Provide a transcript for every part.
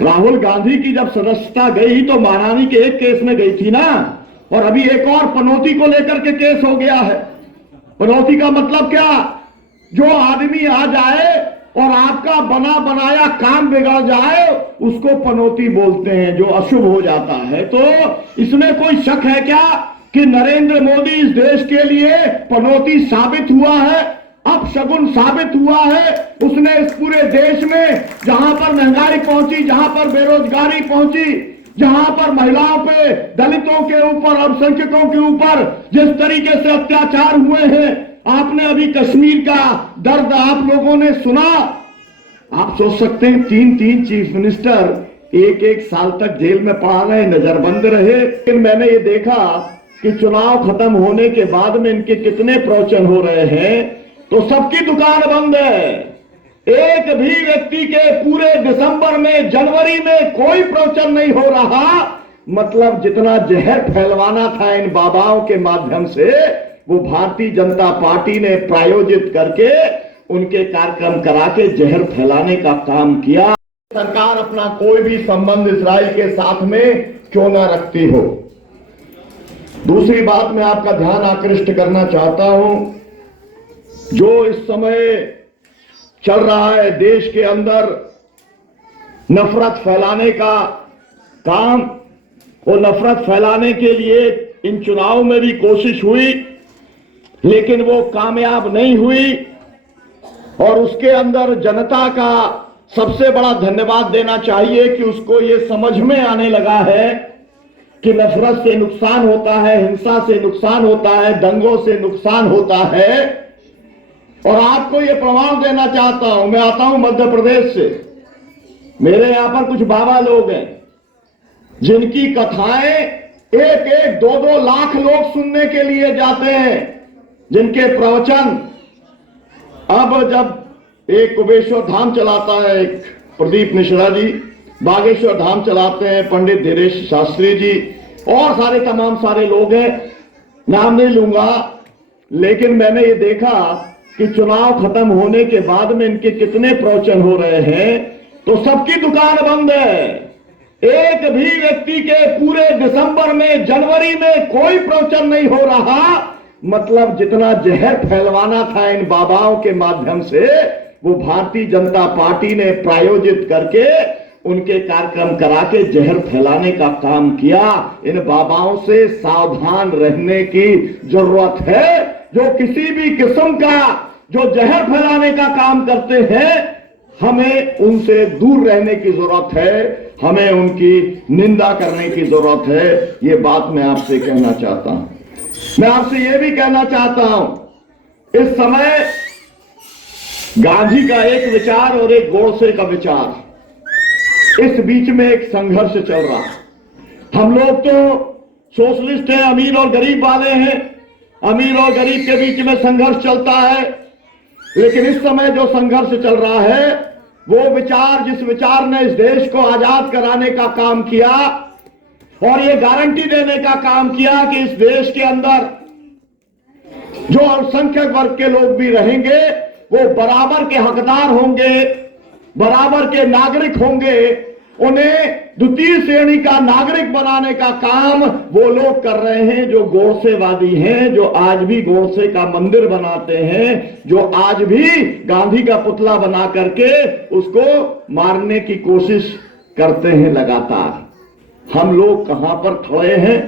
राहुल गांधी की जब सदस्यता गई तो महारानी के एक केस में गई थी ना, और अभी एक और पनौती को लेकर के केस हो गया है। पनौती का मतलब क्या? जो आदमी आ जाए और आपका बना बनाया काम बिगड़ जाए उसको पनौती बोलते हैं, जो अशुभ हो जाता है। तो इसमें कोई शक है क्या कि नरेंद्र मोदी इस देश के लिए पनौती साबित हुआ है, अपशगुन साबित हुआ है? उसने इस पूरे देश में जहां पर महंगाई पहुंची, जहां पर बेरोजगारी पहुंची, जहां पर महिलाओं पे, दलितों के ऊपर, अल्पसंख्यकों के ऊपर जिस तरीके से अत्याचार हुए हैं, आपने अभी कश्मीर का दर्द आप लोगों ने सुना। आप सोच सकते हैं 3-3 चीफ मिनिस्टर एक एक साल तक जेल में पड़ा रहे, नजरबंद रहे। लेकिन मैंने ये देखा कि चुनाव खत्म होने के बाद में इनके कितने प्रवचन हो रहे हैं, तो सबकी दुकान बंद है। एक भी व्यक्ति के पूरे दिसंबर में, जनवरी में कोई प्रवचन नहीं हो रहा। मतलब जितना जहर फैलवाना था इन बाबाओं के माध्यम से, वो भारतीय जनता पार्टी ने प्रायोजित करके उनके कार्यक्रम करा के जहर फैलाने का काम किया। सरकार अपना कोई भी संबंध इजराइल के साथ में क्यों ना रखती हो। दूसरी बात मैं आपका ध्यान आकृष्ट करना चाहता हूं, जो इस समय चल रहा है देश के अंदर नफरत फैलाने का काम, वो नफरत फैलाने के लिए इन चुनाव में भी कोशिश हुई, लेकिन वो कामयाब नहीं हुई। और उसके अंदर जनता का सबसे बड़ा धन्यवाद देना चाहिए कि उसको ये समझ में आने लगा है कि नफरत से नुकसान होता है, हिंसा से नुकसान होता है, दंगों से नुकसान होता है। और आपको ये प्रमाण देना चाहता हूं, मैं आता हूं मध्य प्रदेश से, मेरे यहां पर कुछ बाबा लोग हैं जिनकी कथाएं 1-1, 2-2 लाख लोग सुनने के लिए जाते हैं, जिनके प्रवचन। अब जब एक कुबेश्वर धाम चलाता है एक प्रदीप मिश्रा जी, बागेश्वर धाम चलाते हैं पंडित धीरेश शास्त्री जी, और सारे तमाम सारे लोग हैं, नाम नहीं लूंगा। लेकिन मैंने ये देखा कि चुनाव खत्म होने के बाद में इनके कितने प्रवचन हो रहे हैं, तो सबकी दुकान बंद है। एक भी व्यक्ति के पूरे दिसंबर में, जनवरी में कोई प्रवचन नहीं हो रहा। मतलब जितना जहर फैलवाना था इन बाबाओं के माध्यम से, वो भारतीय जनता पार्टी ने प्रायोजित करके उनके कार्यक्रम करा के जहर फैलाने का काम किया। इन बाबाओं से सावधान रहने की जरूरत है। जो किसी भी किस्म का जो जहर फैलाने का काम करते हैं, हमें उनसे दूर रहने की जरूरत है, हमें उनकी निंदा करने की जरूरत है। ये बात मैं आपसे कहना चाहता हूं। मैं आपसे यह भी कहना चाहता हूं, इस समय गांधी का एक विचार और एक गोडसे का विचार, इस बीच में एक संघर्ष चल रहा है। हम लोग तो सोशलिस्ट हैं, अमीर और गरीब वाले हैं, अमीर और गरीब के बीच में संघर्ष चलता है। लेकिन इस समय जो संघर्ष चल रहा है, वो विचार, जिस विचार ने इस देश को आजाद कराने का काम किया और ये गारंटी देने का काम किया कि इस देश के अंदर जो अल्पसंख्यक वर्ग के लोग भी रहेंगे, वो बराबर के हकदार होंगे, बराबर के नागरिक होंगे। उन्हें द्वितीय श्रेणी का नागरिक बनाने का काम वो लोग कर रहे हैं जो गोडसेवादी हैं, जो आज भी गोडसे का मंदिर बनाते हैं, जो आज भी गांधी का पुतला बना करके उसको मारने की कोशिश करते हैं लगातार। हम लोग कहां पर खड़े हैं?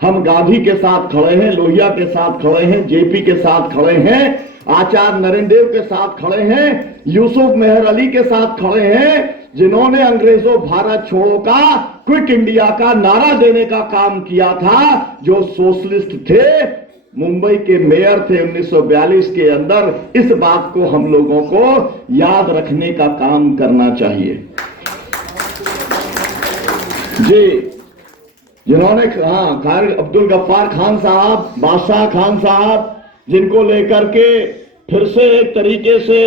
हम गांधी के साथ खड़े हैं, लोहिया के साथ खड़े हैं, जेपी के साथ खड़े हैं, आचार्य नरेंद्र देव के साथ खड़े हैं, यूसुफ मेहर अली के साथ खड़े हैं, जिन्होंने अंग्रेजों भारत छोड़ो का, क्विट इंडिया का नारा देने का काम किया था, जो सोशलिस्ट थे, मुंबई के मेयर थे 1942 के अंदर। इस बात को हम लोगों को याद रखने का काम करना चाहिए जी। जिन्होंने अब्दुल गफ्फार खान साहब, बादशाह खान साहब, जिनको लेकर के फिर से एक तरीके से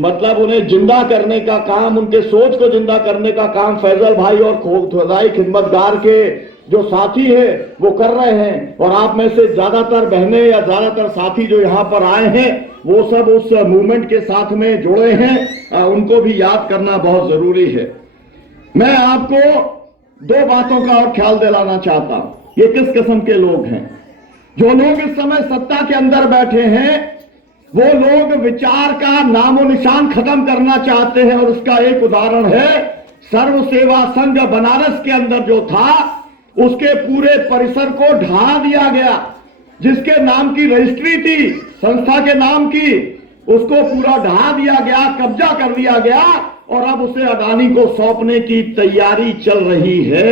मतलब उन्हें जिंदा करने का काम, उनके सोच को जिंदा करने का काम फैजल भाई और खुदाई खिदमतगार के जो साथी है वो कर रहे हैं। और आप में से ज्यादातर बहनें या ज्यादातर साथी जो यहाँ पर आए हैं, वो सब उस मूवमेंट के साथ में जुड़े हैं, उनको भी याद करना बहुत जरूरी है। मैं आपको दो बातों का और ख्याल दिलाना चाहता हूं। ये किस किस्म के लोग हैं? जो लोग इस समय सत्ता के अंदर बैठे हैं, वो लोग विचार का नामो निशान खत्म करना चाहते हैं। और उसका एक उदाहरण है, सर्व सेवा संघ बनारस के अंदर जो था, उसके पूरे परिसर को ढा दिया गया। जिसके नाम की रजिस्ट्री थी, संस्था के नाम की, उसको पूरा ढा दिया गया, कब्जा कर दिया गया और अब उसे अडानी को सौंपने की तैयारी चल रही है।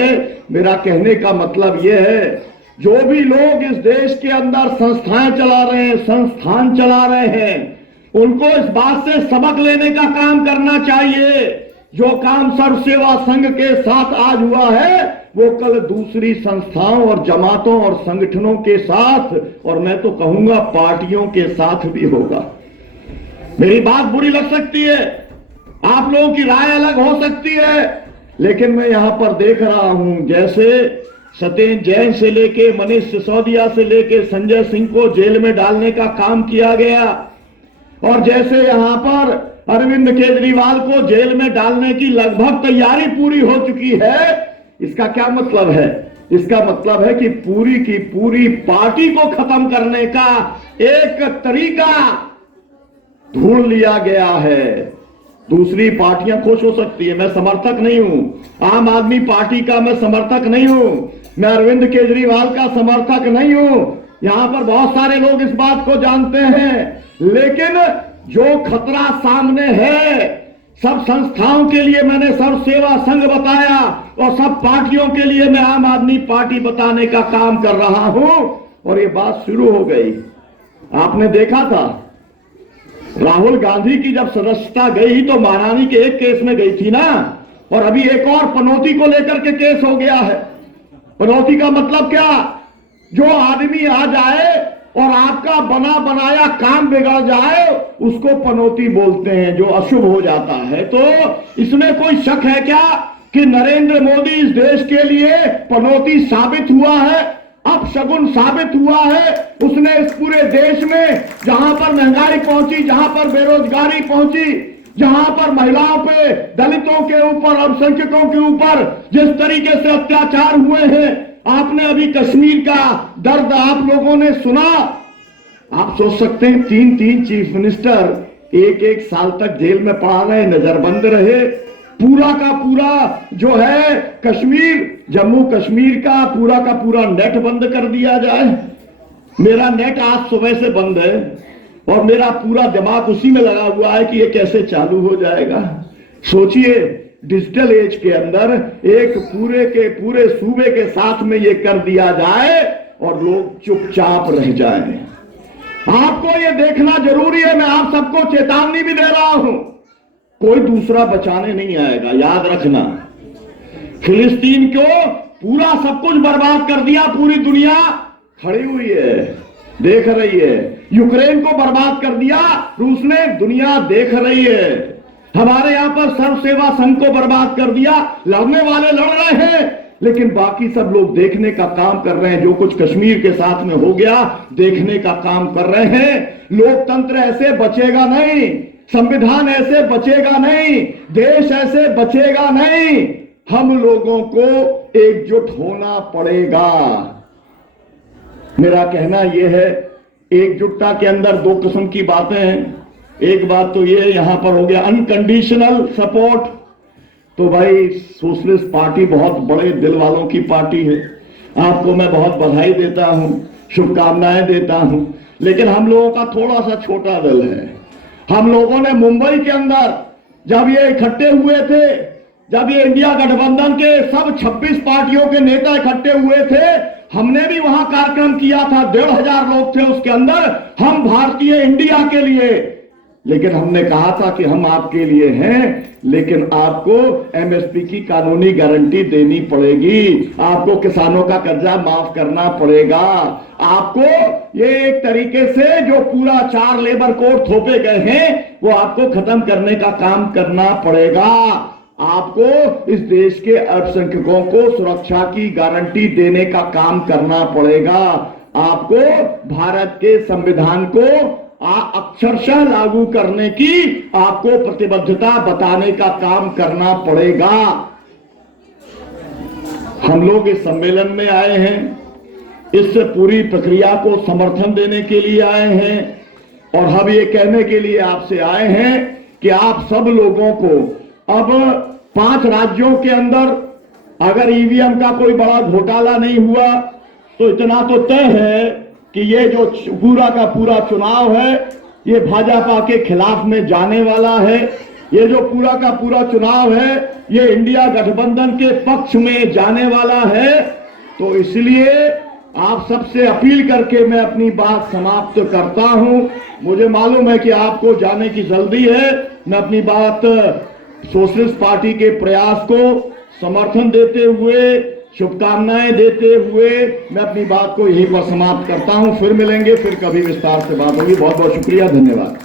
मेरा कहने का मतलब यह है, जो भी लोग इस देश के अंदर संस्थाएं चला रहे हैं, संस्थान चला रहे हैं, उनको इस बात से सबक लेने का काम करना चाहिए। जो काम सर्व सेवा संघ के साथ आज हुआ है, वो कल दूसरी संस्थाओं और जमातों और संगठनों के साथ, और मैं तो कहूंगा पार्टियों के साथ भी होगा। मेरी बात बुरी लग सकती है, आप लोगों की राय अलग हो सकती है, लेकिन मैं यहां पर देख रहा हूं, जैसे सत्येंद्र जैन से लेके मनीष सिसोदिया से लेके संजय सिंह को जेल में डालने का काम किया गया, और जैसे यहां पर अरविंद केजरीवाल को जेल में डालने की लगभग तैयारी पूरी हो चुकी है। इसका क्या मतलब है? इसका मतलब है कि पूरी की पूरी पार्टी को खत्म करने का एक तरीका ढूंढ लिया गया है। दूसरी पार्टियां खुश हो सकती है, मैं समर्थक नहीं हूं। आम आदमी पार्टी का मैं समर्थक नहीं हूं, मैं अरविंद केजरीवाल का समर्थक नहीं हूं। यहां पर बहुत सारे लोग इस बात को जानते हैं, लेकिन जो खतरा सामने है, सब संस्थाओं के लिए मैंने सर्व सेवा संघ बताया और सब पार्टियों के लिए मैं आम आदमी पार्टी बताने का काम कर रहा हूं। और ये बात शुरू हो गई। आपने देखा था राहुल गांधी की जब सदस्यता गई तो महारानी के एक केस में गई थी ना, और अभी एक और पनौती को लेकर के केस हो गया है। पनौती का मतलब क्या? जो आदमी आ जाए और आपका बना बनाया काम बिगड़ जाए, उसको पनौती बोलते हैं, जो अशुभ हो जाता है। तो इसमें कोई शक है क्या कि नरेंद्र मोदी इस देश के लिए पनौती साबित हुआ है, अपशगुन साबित हुआ है? उसने इस पूरे देश में जहां पर महंगाई पहुंची, जहां पर बेरोजगारी पहुंची, जहां पर महिलाओं पे, दलितों के ऊपर, अल्पसंख्यकों के ऊपर जिस तरीके से अत्याचार हुए हैं, आपने अभी कश्मीर का दर्द आप लोगों ने सुना। आप सोच सकते हैं, 3 चीफ मिनिस्टर एक साल तक जेल में पड़ा रहे, नजरबंद रहे। पूरा का पूरा जो है कश्मीर, जम्मू कश्मीर का पूरा नेट बंद कर दिया जाए। मेरा नेट आज सुबह से बंद है और मेरा पूरा दिमाग उसी में लगा हुआ है कि ये कैसे चालू हो जाएगा। सोचिए, डिजिटल एज के अंदर एक पूरे के पूरे सूबे के साथ में ये कर दिया जाए और लोग चुपचाप रह जाएं। आपको ये देखना जरूरी है। मैं आप सबको चेतावनी भी दे रहा हूं, कोई दूसरा बचाने नहीं आएगा, याद रखना। फिलिस्तीन को पूरा सब कुछ बर्बाद कर दिया, पूरी दुनिया खड़ी हुई है, देख रही है। यूक्रेन को बर्बाद कर दिया रूस ने, दुनिया देख रही है। हमारे यहां पर सर्व सेवा संघ को बर्बाद कर दिया, लड़ने वाले लड़ रहे हैं, लेकिन बाकी सब लोग देखने का काम कर रहे हैं। जो कुछ कश्मीर के साथ में हो गया, देखने का काम कर रहे हैं। लोकतंत्र ऐसे बचेगा नहीं, संविधान ऐसे बचेगा नहीं, देश ऐसे बचेगा नहीं। हम लोगों को एकजुट होना पड़ेगा। मेरा कहना यह है, एकजुटता के अंदर दो किस्म की बातें हैं। एक बात तो ये यहां पर हो गया अनकंडीशनल सपोर्ट। तो भाई, सोशलिस्ट पार्टी बहुत बड़े दिल वालों की पार्टी है, आपको मैं बहुत बधाई देता हूं, शुभकामनाएं देता हूं। लेकिन हम लोगों का थोड़ा सा छोटा दल है। हम लोगों ने मुंबई के अंदर जब ये इकट्ठे हुए थे, जब ये इंडिया गठबंधन के सब 26 पार्टियों के नेता इकट्ठे हुए थे, हमने भी वहां कार्यक्रम किया था। 1,500 लोग थे उसके अंदर, हम भारतीय इंडिया के लिए। लेकिन हमने कहा था कि हम आपके लिए हैं, लेकिन आपको एमएसपी की कानूनी गारंटी देनी पड़ेगी, आपको किसानों का कर्जा माफ करना पड़ेगा, आपको ये एक तरीके से जो पूरा 4 लेबर कोड थोपे गए हैं, वो आपको खत्म करने का काम करना पड़ेगा। आपको इस देश के अल्पसंख्यकों को सुरक्षा की गारंटी देने का काम करना पड़ेगा। आपको भारत के संविधान को अक्षरशः लागू करने की आपको प्रतिबद्धता बताने का काम करना पड़ेगा। हम लोग इस सम्मेलन में आए हैं, इससे पूरी प्रक्रिया को समर्थन देने के लिए आए हैं और हम ये कहने के लिए आपसे आए हैं कि आप सब लोगों को अब 5 राज्यों के अंदर अगर ईवीएम का कोई बड़ा घोटाला नहीं हुआ तो इतना तो तय है कि ये जो पूरा का पूरा चुनाव है ये भाजपा के खिलाफ में जाने वाला है। ये जो पूरा का पूरा चुनाव है ये इंडिया गठबंधन के पक्ष में जाने वाला है। तो इसलिए आप सबसे अपील करके मैं अपनी बात समाप्त करता हूं। मुझे मालूम है कि आपको जाने की जल्दी है। मैं अपनी बात सोशलिस्ट पार्टी के प्रयास को समर्थन देते हुए, शुभकामनाएं देते हुए मैं अपनी बात को यहीं पर समाप्त करता हूं। फिर मिलेंगे, फिर कभी विस्तार से बात होगी। बहुत बहुत शुक्रिया, धन्यवाद।